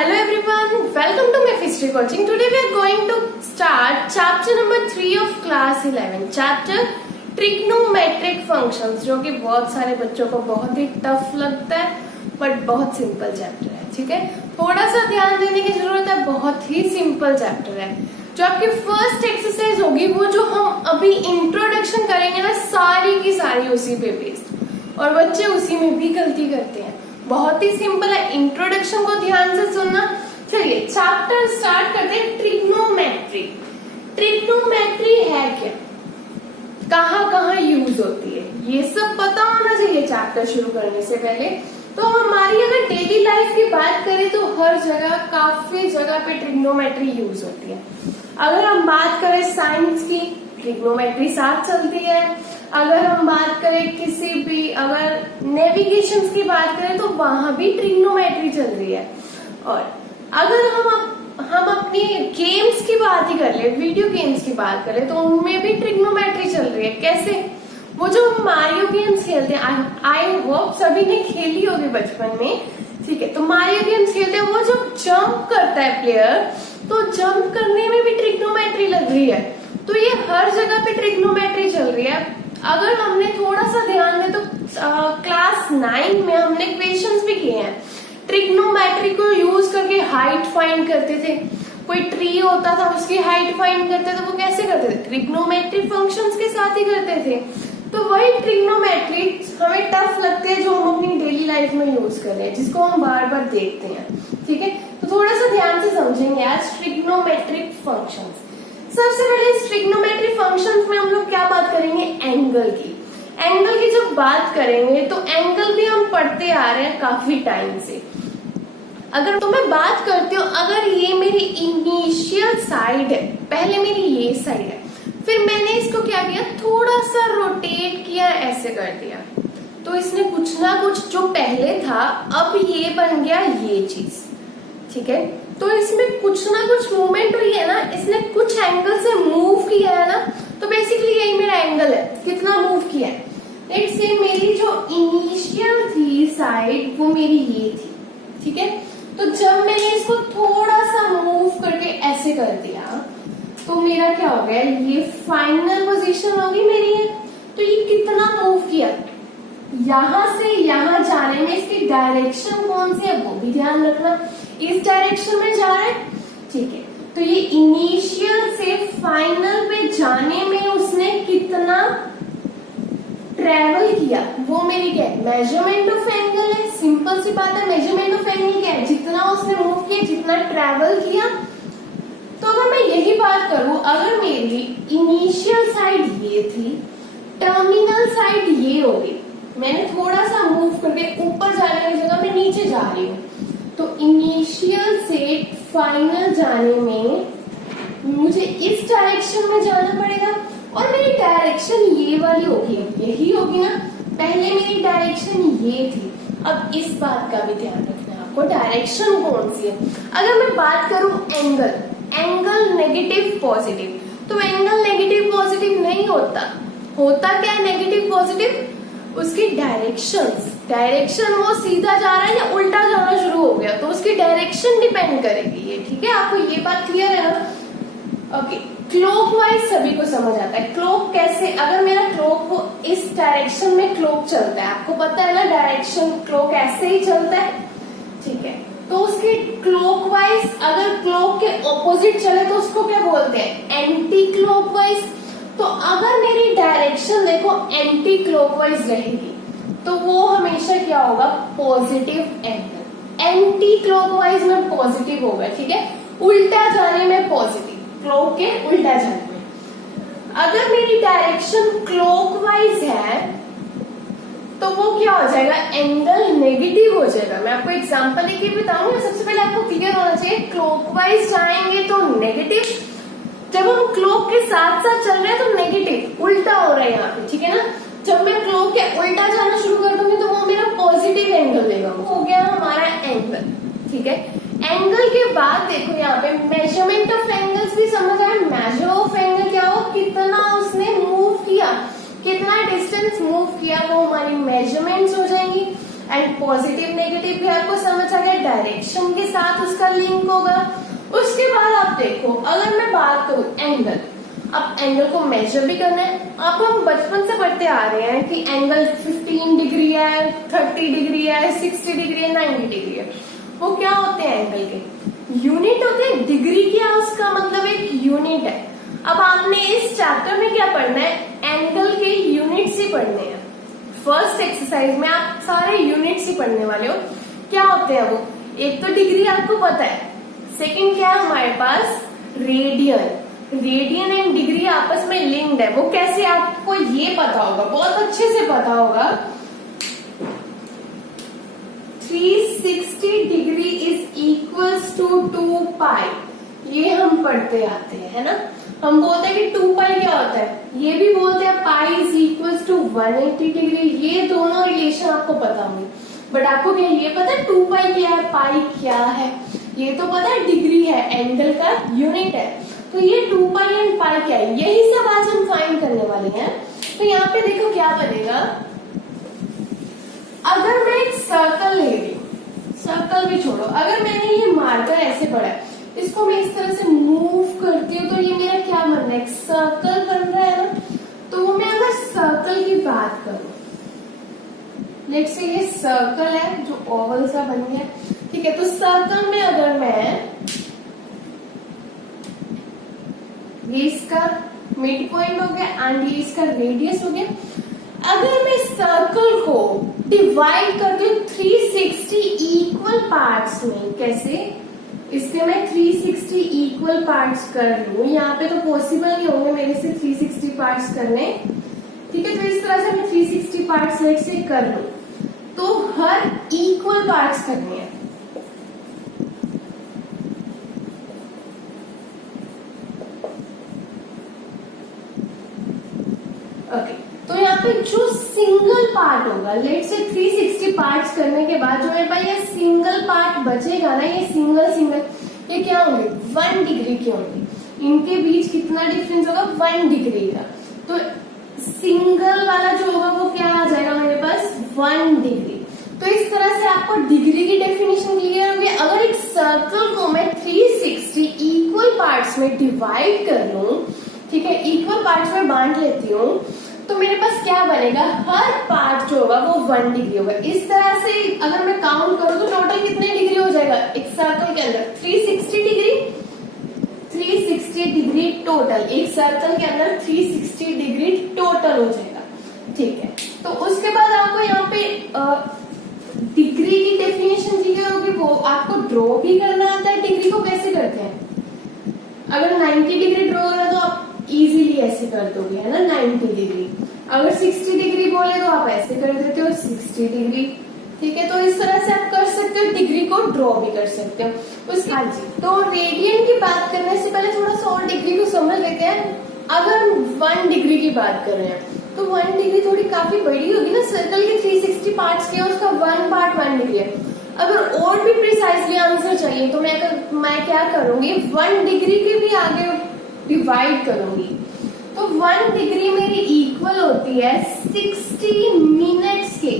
Hello everyone, welcome to my history coaching. Today we are going to start chapter number 3 of class 11, chapter trigonometric functions, जो कि बहुत सारे बच्चों को बहुत ही टफ लगता है बट बहुत सिंपल चैप्टर है. ठीक है, थोड़ा सा ध्यान देने की जरूरत है. बहुत ही सिंपल चैप्टर है. जो आपकी फर्स्ट एक्सरसाइज होगी वो जो हम अभी इंट्रोडक्शन करेंगे ना, सारी की सारी उसी पे बेस्ड, और बच्चे उसी में भी गलती करते हैं. बहुत ही सिंपल है. इंट्रोडक्शन को ध्यान से सुनना. चलिए चैप्टर स्टार्ट करते हैं. ट्रिग्नोमेट्री. ट्रिग्नोमेट्री है क्या, कहाँ कहाँ यूज होती है, ये सब पता होना चाहिए चैप्टर शुरू करने से पहले. तो हमारी अगर डेली लाइफ की बात करें तो हर जगह, काफी जगह पे ट्रिग्नोमेट्री यूज होती है. अगर हम बात करें साइंस की, ट्रिग्नोमेट्री साथ चलती है. अगर हम बात करें किसी भी, अगर नेविगेशन की बात करें तो वहां भी ट्रिग्नोमेट्री चल रही है. और अगर हम अपनी गेम्स की बात ही कर ले, वीडियो गेम्स की बात करें तो उनमें भी ट्रिग्नोमेट्री चल रही है. कैसे? वो जो मारियो गेम्स खेलते हैं, आई होप सभी ने खेली होगी बचपन में. ठीक है, तो मारियो गेम्स खेलते हैं, वो जब जंप करता है प्लेयर, तो जंप करने में भी ट्रिग्नोमेट्री लग रही है. तो ये हर जगह पे ट्रिग्नोमेट्री चल रही है. अगर हमने थोड़ा सा ध्यान दे तो क्लास 9 में हमने क्वेश्चंस भी किए हैं. ट्रिग्नोमेट्री को यूज करके हाइट फाइंड करते थे. कोई ट्री होता था, उसकी हाइट फाइंड करते थे. वो कैसे करते थे? ट्रिग्नोमेट्री फंक्शंस के साथ ही करते थे. तो वही ट्रिग्नोमेट्री हमें टफ लगते हैं जो हम अपनी डेली लाइफ में यूज कर रहे हैं, जिसको हम बार बार देखते हैं. ठीक है, तो थोड़ा सा ध्यान से समझेंगे आज ट्रिग्नोमेट्रिक फंक्शंस. सबसे पहले इस ट्रिग्नोमेट्री फंक्शंस में हम लोग क्या बात करेंगे? एंगल की. एंगल की जब बात करेंगे तो एंगल भी हम पढ़ते आ रहे हैं काफी टाइम से. अगर तो मैं बात करती हूँ, अगर ये मेरी इनिशियल साइड है, पहले मेरी ये साइड है, फिर मैंने इसको क्या किया, थोड़ा सा रोटेट किया, ऐसे कर दिया, तो इसने कुछ ना कुछ जो पहले था अब ये बन गया ये चीज. ठीक है, तो इसमें कुछ ना कुछ मूवमेंट हुई है ना, इसने कुछ एंगल से मूव किया है ना, तो बेसिकली यही मेरा एंगल है. कितना मूव किया है? लेट्स से मेरी जो इनिशियल थी साइड, वो मेरी ये थी. ठीक है, तो जब मैंने इसको थोड़ा सा मूव करके ऐसे कर दिया तो मेरा क्या हो गया, ये फाइनल पोजीशन होगी मेरी है. तो ये कितना मूव किया, यहां से यहां जाने में इसकी डायरेक्शन कौन सी है वो भी ध्यान रखना. इस डायरेक्शन में जा रहा है. ठीक है, तो ये इनिशियल से फाइनल पे जाने में उसने कितना ट्रेवल किया, वो मेरी क्या है, मेजरमेंट ऑफ एंगल है. सिंपल सी बात है, मेजरमेंट ऑफ एंगल क्या है, जितना उसने मूव किया, जितना ट्रेवल किया. तो अगर मैं यही बात करूं, अगर मेरी इनिशियल साइड ये थी, टर्मिनल साइड ये होगी, मैंने थोड़ा सा मूव करके ऊपर जाने की जगह मैं नीचे जा रही हूँ, तो इनिशियल से फाइनल जाने में मुझे इस डायरेक्शन में जाना पड़ेगा. और मेरी डायरेक्शन ये वाली होगी, यही होगी ना. पहले मेरी डायरेक्शन ये थी. अब इस बात का भी ध्यान रखना है आपको, डायरेक्शन कौन सी है. अगर मैं बात करूं एंगल, एंगल नेगेटिव पॉजिटिव, तो एंगल नेगेटिव पॉजिटिव नहीं होता. होता क्या है नेगेटिव पॉजिटिव? उसकी डायरेक्शन वो सीधा जा रहा है या उल्टा जाना शुरू हो गया, तो उसकी डायरेक्शन डिपेंड करेगी ये. ठीक है, आपको ये बात क्लियर है ना? ओके, क्लॉकवाइज सभी को समझ आता है. क्लॉक कैसे? अगर मेरा क्लॉक वो इस डायरेक्शन में क्लॉक चलता है, आपको पता है ना डायरेक्शन, क्लॉक ऐसे ही चलता है. ठीक है, तो उसके क्लॉकवाइज, अगर क्लॉक के ऑपोजिट चले तो उसको क्या बोलते हैं, एंटी क्लॉकवाइज. तो अगर मेरी डायरेक्शन देखो एंटी क्लॉकवाइज रहेगी तो वो हमेशा क्या होगा, पॉजिटिव एंगल. एंटी क्लॉकवाइज में पॉजिटिव होगा. ठीक है, उल्टा जाने में पॉजिटिव, क्लॉक के उल्टा जाने में. अगर मेरी डायरेक्शन क्लॉकवाइज है तो वो क्या हो जाएगा, एंगल नेगेटिव हो जाएगा. मैं आपको एग्जांपल लेके बताऊंगा. सबसे पहले आपको क्लियर होना चाहिए, क्लॉकवाइज जाएंगे तो नेगेटिव, जब हम क्लॉक के साथ साथ चल रहे हैं तो नेगेटिव, उल्टा हो रहा है यहाँ पे. ठीक है ना, जब मैं क्लॉक के उल्टा जाना शुरू कर दूंगी तो वो मेरा पॉजिटिव एंगल देगा. हो गया हमारा एंगल. ठीक है, एंगल के बाद देखो यहाँ पे मेजरमेंट ऑफ एंगल्स भी समझ आए. मेजर ऑफ एंगल क्या हो, कितना उसने मूव किया, कितना डिस्टेंस मूव किया, वो हमारी मेजरमेंट्स हो जाएंगी. एंड पॉजिटिव नेगेटिव भी आपको समझ आ गया, डायरेक्शन के साथ उसका लिंक होगा। उसके बाद आप देखो, अगर मैं बात करूं एंगल, अब एंगल को मेजर भी करना है। अब हम बचपन से पढ़ते आ रहे हैं कि एंगल 15 डिग्री है, 30 डिग्री है, 60 डिग्री है, 90 डिग्री है। वो क्या होते हैं एंगल के यूनिट होते हैं। डिग्री क्या, उसका मतलब एक यूनिट है। अब आपने इस चैप्टर में क्या पढ़ना है, एंगल के यूनिट्स ही पढ़ने हैं। फर्स्ट एक्सरसाइज में आप सारे यूनिट्स ही पढ़ने वाले हो। क्या होते हैं वो, एक तो डिग्री आपको पता है, सेकंड क्या है हमारे पास, रेडियन। रेडियन एंड डिग्री आपस में लिंक्ड है। वो कैसे, आपको ये पता होगा, बहुत अच्छे से पता होगा। 360 डिग्री इज इक्वल्स टू 2 पाई, ये हम पढ़ते आते हैं, है ना। हम बोलते हैं कि 2 पाई क्या होता है, ये भी बोलते हैं pi is equals to 180 degree. ये दोनों रिलेशन आपको पता होंगे, बट आपको क्या ये पता है 2 पाई क्या है, पाई क्या है, ये तो पता है डिग्री है, एंगल का यूनिट है। तो ये 2 पाई एंड पाई क्या है, यही सब आज हम फाइंड करने वाले हैं। तो यहाँ पे देखो क्या बनेगा, अगर मैं एक सर्कल ले रही हूं, सर्कल भी छोड़ो, अगर मैंने ये मार्कर ऐसे पड़ा है, इसको मैं इस तरह से मूव करती हूँ तो ये मेरा क्या बन रहा है, एक सर्कल बन रहा है ना। तो मैं अगर सर्कल की बात करूं, लेट्स से ये सर्कल है जो ओवल सा बन गया, ठीक है। तो सर्कल में अगर मैं, ये इसका मिड पॉइंट हो गया एंड ये इसका रेडियस हो गया। अगर मैं सर्कल को डिवाइड करती हूँ 360 इक्वल पार्ट्स में, कैसे, इसके मैं 360 इक्वल पार्ट्स कर लूं, यहाँ पे तो पॉसिबल नहीं होंगे मेरे से 360 पार्ट्स करने, ठीक है। तो इस तरह से मैं 360 पार्ट्स लेट से कर लूं, तो हर इक्वल पार्ट्स करने हैं। ओके, तो यहाँ पे जो सिंगल पार्ट होगा, लेट से 360 पार्ट्स करने के बाद जो मेरे पास ये सिंगल पार्ट बचेगा ना, ये सिंगल सिंगल, ये क्या होंगे, 1 डिग्री के होंगे। इनके बीच कितना डिफरेंस होगा, 1 डिग्री का। तो सिंगल वाला जो होगा वो क्या आ जाएगा मेरे पास, 1 डिग्री। तो इस तरह से आपको डिग्री की डेफिनेशन क्लियर होगी। अगर एक सर्कल को मैं 360 इक्वल पार्ट्स में डिवाइड कर लूं, ठीक है, इक्वल पार्ट्स में बांट लेती हूँ, तो मेरे पास क्या बनेगा, हर पार्ट जो होगा वो 1 डिग्री होगा। इस तरह से अगर मैं काउंट करूँ तो टोटल कितने डिग्री हो जाएगा एक सर्कल के अंदर, 360 डिग्री, 360 डिग्री टोटल, एक सर्कल के अंदर 360 डिग्री टोटल हो जाएगा, ठीक है। तो उसके बाद आपको यहाँ पे डिग्री की डेफिनेशन क्लियर होगी, वो आपको ड्रॉ भी करना आता है। डिग्री को कैसे करते हैं, अगर 90 डिग्री ड्रॉ करना तो आप इजीली ऐसे कर दोगे, है ना, 90 डिग्री। अगर 60 डिग्री बोले तो आप ऐसे कर देते हो, 60 डिग्री, ठीक है। तो इस तरह से आप कर सकते हो, डिग्री को ड्रॉ भी कर सकते हो। उसके हाँ जी, तो रेडियन की बात करने से पहले थोड़ा सा और डिग्री को समझ लेते हैं। अगर 1 डिग्री की बात कर रहे हैं तो 1 डिग्री थोड़ी काफी बड़ी होगी ना, सर्कल के 360 पार्ट्स के, उसका 1 पार्ट 1 डिग्री है। अगर और भी प्रिसाइजली आंसर चाहिए तो मैं क्या करूंगी, 1 डिग्री के भी आगे डिवाइड करूंगी। तो 1 डिग्री मेरी इक्वल होती है 60 मिनट्स के।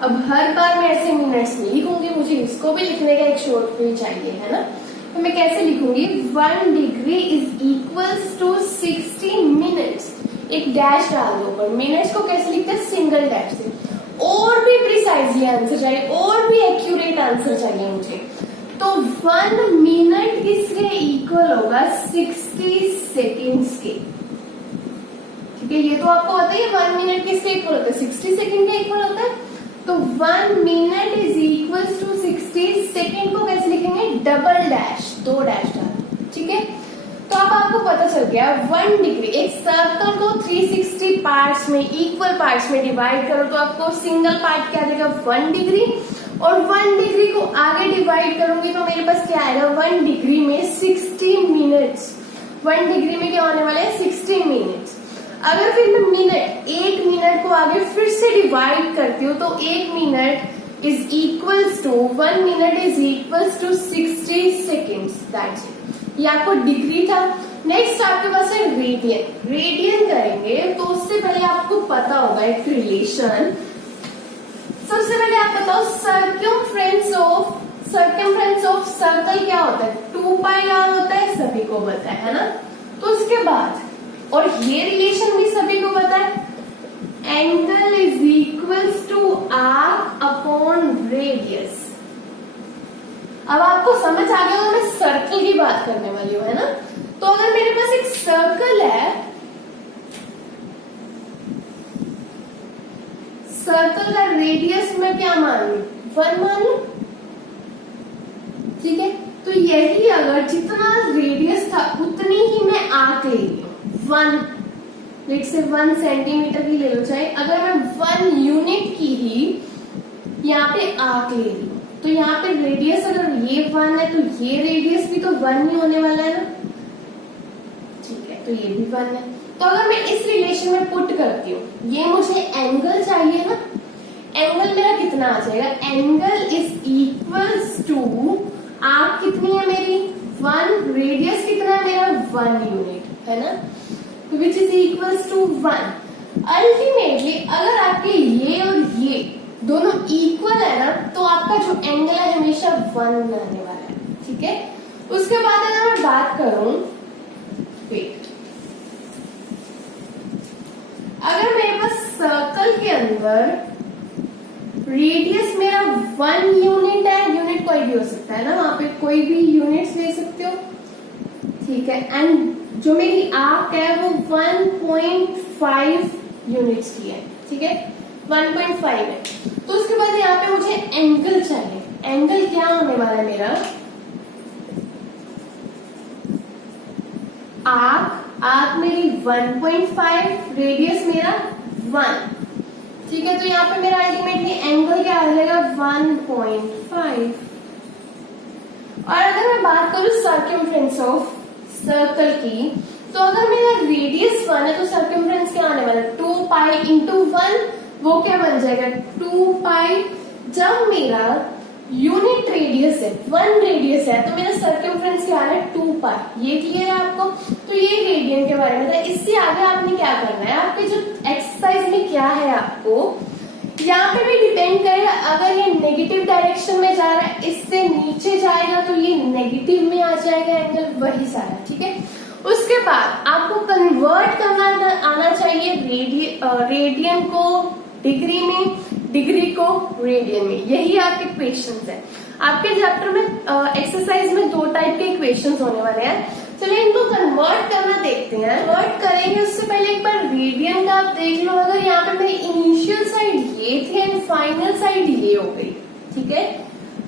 अब हर बार मैं ऐसे मिनट्स नहीं लिखूंगी, मुझे इसको भी लिखने का एक शॉर्ट वे चाहिए, है ना। तो मैं कैसे लिखूंगी, 1 degree is equals to 60 minutes, एक डैश डाल दो ऊपर। मिनट्स को कैसे लिखते हैं, सिंगल डैश से। और भी प्रिसाइजली आंसर चाहिए, और भी एक्यूरेट आंसर चाहिए मुझे, तो 1 मिनट किसके इक्वल होगा, 60 सेकेंड्स के, ठीक है। ये तो आपको पता ही है 1 मिनट किसके इक्वल होता है, 60 सेकेंड के इक्वल होता है। तो 1 minute is equal to 60 second को कैसे लिखेंगे, डबल डैश, 2 डैश डाल, ठीक है। तो अब आपको पता चल गया 1 डिग्री, एक सर्कल को 360 पार्ट्स में, इक्वल पार्ट्स में डिवाइड करो तो आपको सिंगल पार्ट क्या देगा, 1 डिग्री। और 1 डिग्री को आगे डिवाइड करूंगी तो मेरे पास क्या आएगा, 1 डिग्री में 60 मिनट्स। 1 डिग्री में क्या होने वाले हैं, 60 मिनट्स। अगर फिर मैं मिनट, 1 मिनट को आगे फिर से डिवाइड करती हूँ तो 1 minute is equals to 1 minute is equals to 60 seconds, that's it. ये आपको डिग्री था। नेक्स्ट आपके पास है रेडियन। रेडियन करेंगे तो उससे पहले आपको पता होगा एक रिलेशन, सबसे पहले आप बताओ सर्कमफ्रेंस ऑफ सर्कल क्या होता है? 2 पाई आर होता है, सभी को पता है ना। तो उसके बाद और ये रिलेशन भी सभी को पता है, angle is equals to arc upon radius. अब आपको समझ आ गया, मैं सर्कल की बात करने वाली हूं, है ना। तो अगर मेरे पास एक सर्कल है, सर्कल का रेडियस में क्या मान लू? 1 मान लू, ठीक है। तो यही अगर जितना रेडियस था उतनी ही मैं आर्क ले रही हूं, 1 लेट से 1 सेंटीमीटर की ले लो, चाहे अगर मैं 1 यूनिट की ही यहाँ पे आर्क ले रही हूं, तो यहाँ पे रेडियस अगर ये 1 है तो ये रेडियस भी तो 1 ही होने वाला है ना, ठीक है। तो ये भी 1 है। तो अगर मैं इस रिलेशन में पुट करती हूँ, ये मुझे एंगल चाहिए ना, एंगल मेरा कितना आ जाएगा? Angle is equals to arc कितनी है मेरी? 1, रेडियस कितना है मेरा? 1 यूनिट, है ना। तो which is equals to 1। Ultimately अगर आपके ये और ये दोनों इक्वल है ना, तो आपका जो एंगल है हमेशा 1 रहने वाला है, ठीक है। उसके बाद अगर मैं बात करूं, वेट, अगर मेरे पास सर्कल के अंदर रेडियस मेरा 1 यूनिट है, यूनिट कोई भी हो सकता है ना, वहां पे कोई भी यूनिट्स ले सकते हो, ठीक है। एंड जो मेरी आर्क है वो 1.5 यूनिट्स की है, ठीक है, 1.5 है। तो उसके बाद यहाँ पे मुझे एंगल चाहिए। एंगल क्या होने वाला है मेरा? आर्क मेरी 1.5, रेडियस मेरा 1, ठीक है। तो यहाँ पे मेरा अल्टीमेटली एंगल क्या आ जाएगा? 1.5। और अगर मैं बात करूं सर्कमफ्रेंस ऑफ सर्कल की, तो अगर मेरा रेडियस 1 है तो सर्कमफ्रेंस क्या आने वाला है? 2 पाई इंटू 1, वो क्या बन जाएगा? 2 पाई। जब मेरा यूनिट रेडियस है, 1 रेडियस है, तो मेरा सर्कमफ्रेंस क्या है? 2 पाई। ये क्लियर है आपको? तो ये रेडियन के बारे में था। इससे आगे आपने क्या करना है, आपके जो एक्सरसाइज में क्या है, आपको यहाँ पे भी डिपेंड करेगा। अगर ये नेगेटिव डायरेक्शन में जा रहा है, इससे नीचे जाएगा तो ये नेगेटिव में आ जाएगा एंगल, वही सारा, ठीक है। उसके बाद आपको कन्वर्ट करना आना चाहिए रेडियन को डिग्री में, डिग्री को रेडियन में। यही आपके क्वेश्चंस है। आपके चैप्टर में एक्सरसाइज में 2 टाइप के इक्वेशंस होने वाले हैं। चलिए इनको कन्वर्ट करना देखते हैं। कन्वर्ट करेंगे उससे पहले एक बार रेडियन का आप देख लो। अगर यहाँ पे मेरी इनिशियल साइड ये थी एंड फाइनल साइड ये हो गई, ठीक है,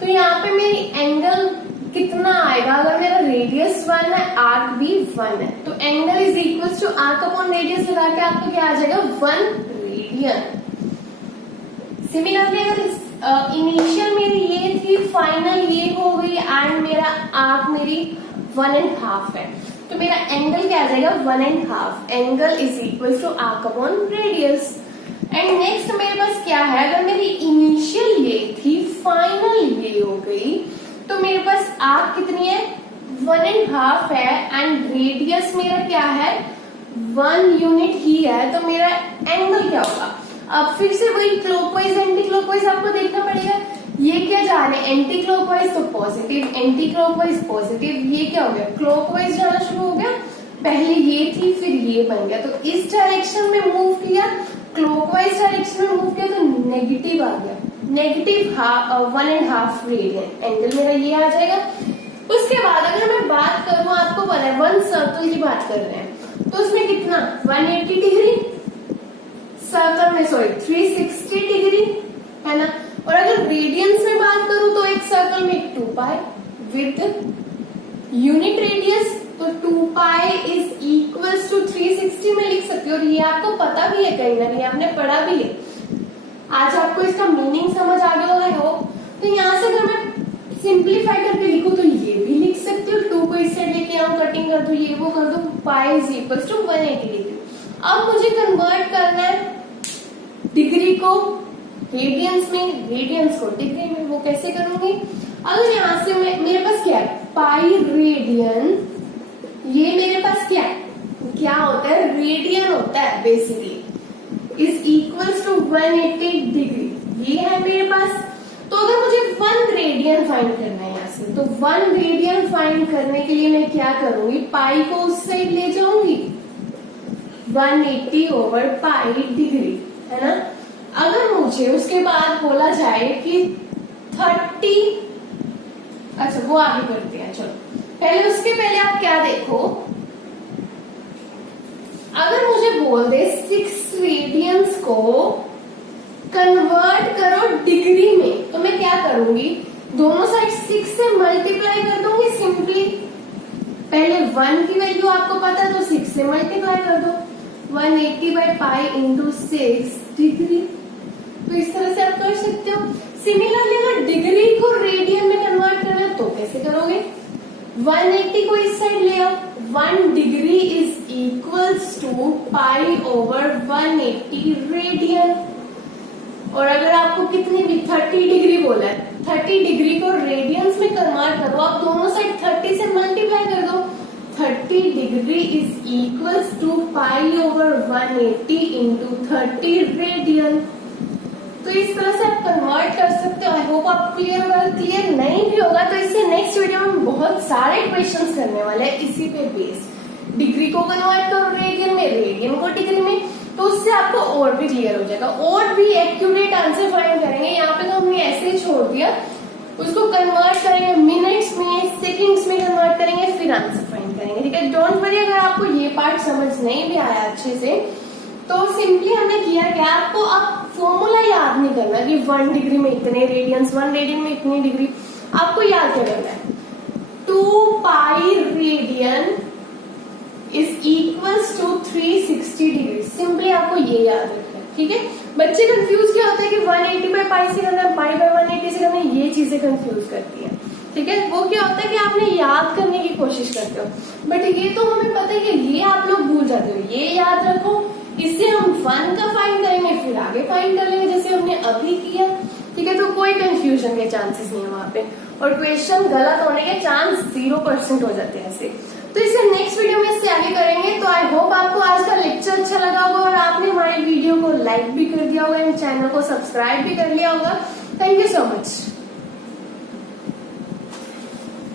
तो यहाँ पे मेरी एंगल कितना आएगा? अगर मेरा रेडियस 1 है, आर्क भी 1 है, तो angle is equal to arc upon radius लगा के आपको क्या आ जाएगा? 1 रेडियन। सिमिलरली अगर इनिशियल मेरी ये थी, फाइनल ये हो गई एंड मेरा आर्क मेरी 1.5 है, तो मेरा एंगल क्या आ जाएगा? 1.5। Angle is equal to arc upon radius. And next मेरे पास क्या है? अगर मेरी इनिशियल ये थी, फाइनल ये हो गई, तो मेरे पास आर्क कितनी है? 1.5 है एंड रेडियस मेरा क्या है? 1 यूनिट ही है, तो मेरा एंगल क्या होगा? अब फिर से वही क्लॉकवाइज एंटी क्लॉकवाइज आपको देखना पड़ेगा। ये क्या जा रहे हैं? एंटी क्लॉकवाइज तो पॉजिटिव, एंटी क्लॉकवाइज पॉजिटिव, ये क्या हो गया? क्लॉकवाइज जाना शुरू हो गया। पहले ये थी फिर ये बन गया, तो इस डायरेक्शन में मूव किया, क्लॉकवाइज डायरेक्शन में मूव किया तो नेगेटिव आ गया, नेगेटिव 1.5 रेडियन। एंगल मेरा ये आ जाएगा। उसके बाद अगर मैं बात करूं, आपको पता है 1 सर्कल की बात कर रहे हैं, तो उसमें कितना? 180 डिग्री सर्कल में, सॉरी 360 डिग्री, है ना। और अगर रेडियंस में बात करूं तो एक सर्कल में 2 पाई विद यूनिट रेडियस, तो 2 पाई इज इक्वल्स टू 360 में लिख सकते हो। और ये आपको पता भी है, कहीं ना कहीं आपने पढ़ा भी है। आज आपको इसका मीनिंग समझ आ गया होगा, आई होप। तो यहाँ से अगर मैं सिंप्लीफाई करके लिखूं तो ये भी लिख सकती हूँ, 2 को इस साइड लेके आऊं, कटिंग कर दो, ये वो कर दो, pi is equals to 180 degree. अब मुझे कन्वर्ट करना है डिग्री को रेडियंस में, रेडियंस को डिग्री में। वो कैसे करूंगी? अगर यहाँ से मेरे पास क्या है? पाई रेडियन, ये मेरे पास क्या होता है? रेडियन होता है basically, is equals to 180 degree. ये है मेरे पास। तो अगर मुझे 1 रेडियन फाइंड करना है यहाँ से, तो 1 रेडियन फाइंड करने के लिए मैं क्या करूंगी, पाई को उस साइड ले जाऊंगी, 180 ओवर पाई डिग्री, है ना। अगर मुझे उसके बाद बोला जाए कि 30, अच्छा वो आगे करते हैं, चलो पहले उसके पहले आप क्या देखो, अगर मुझे बोल दे 6 रेडियंस को कन्वर्ट करो डिग्री में, तो मैं क्या करूंगी, दोनों साइड 6 से मल्टीप्लाई कर दूंगी सिंपली। पहले 1 की वैल्यू आपको पता है तो 6 से मल्टीप्लाई कर दो, 180 बाई पाई इंटू 6 डिग्री। तो इस तरह से आप कर सकते हो। सिमिलरली अगर डिग्री को रेडियन में कन्वर्ट करना है तो कैसे करोगे, 180 को इस साइड ले आओ, 1 degree is equals to pi over 180 radian. और अगर आपको कितनी भी 30 डिग्री बोला है, 30 डिग्री को रेडियंस में कन्वर्ट करो, आप दोनों साइड 30 से मल्टीप्लाई कर दो, 30 degree is equals to pi over 180 into 30 radian. तो इस तरह से आप कन्वर्ट कर सकते हो। आई होप आप क्लियर होगा। क्लियर नहीं भी होगा तो इससे नेक्स्ट वीडियो में बहुत सारे क्वेश्चंस करने वाले हैं इसी पे बेस। डिग्री को कन्वर्ट करो रेडियन में, रेडियन को डिग्री में, तो उससे आपको और भी क्लियर हो जाएगा, और भी एक्यूरेट आंसर फाइंड करेंगे। यहाँ पे तो हमने ऐसे ही छोड़ दिया, उसको कन्वर्ट करेंगे मिनट्स में, सेकंड्स में कन्वर्ट करेंगे, फिर आंसर फाइंड करेंगे, ठीक है। डोंट वरी अगर आपको ये पार्ट समझ नहीं भी आया अच्छे से, तो सिंपली हमने किया क्या, आपको अब फॉर्मूला याद नहीं करना कि 1 डिग्री में इतने रेडियंस, 1 रेडियन में इतनी डिग्री, आपको याद क्या करना है, 2 pi radian is equals to 360 degree. Simply आपको ये याद रखना है, ठीक है। बच्चे कंफ्यूज क्या होते हैं कि 180 बाई पाई से करना है, पाई बाई 180 से करना है, ये चीजें कंफ्यूज करती हैं, ठीक है। वो क्या होता है कि आपने याद करने की कोशिश करते हो, बट ये तो हमें पता है कि ये आप लोग भूल जाते हो। ये याद रखो, इससे हम 1 का फाइंड करेंगे, फिर आगे फाइंड कर लेंगे जैसे हमने अभी किया, ठीक है। तो कोई कंफ्यूजन के चांसेस नहीं है वहां पे, और क्वेश्चन गलत होने के चांस 0% हो जाते हैं ऐसे। तो इसे नेक्स्ट वीडियो में इससे आगे करेंगे। तो आई होप आपको आज का लेक्चर अच्छा लगा होगा और आपने हमारी वीडियो को लाइक भी कर दिया होगा एंड चैनल को सब्सक्राइब भी कर लिया होगा। Thank you so much.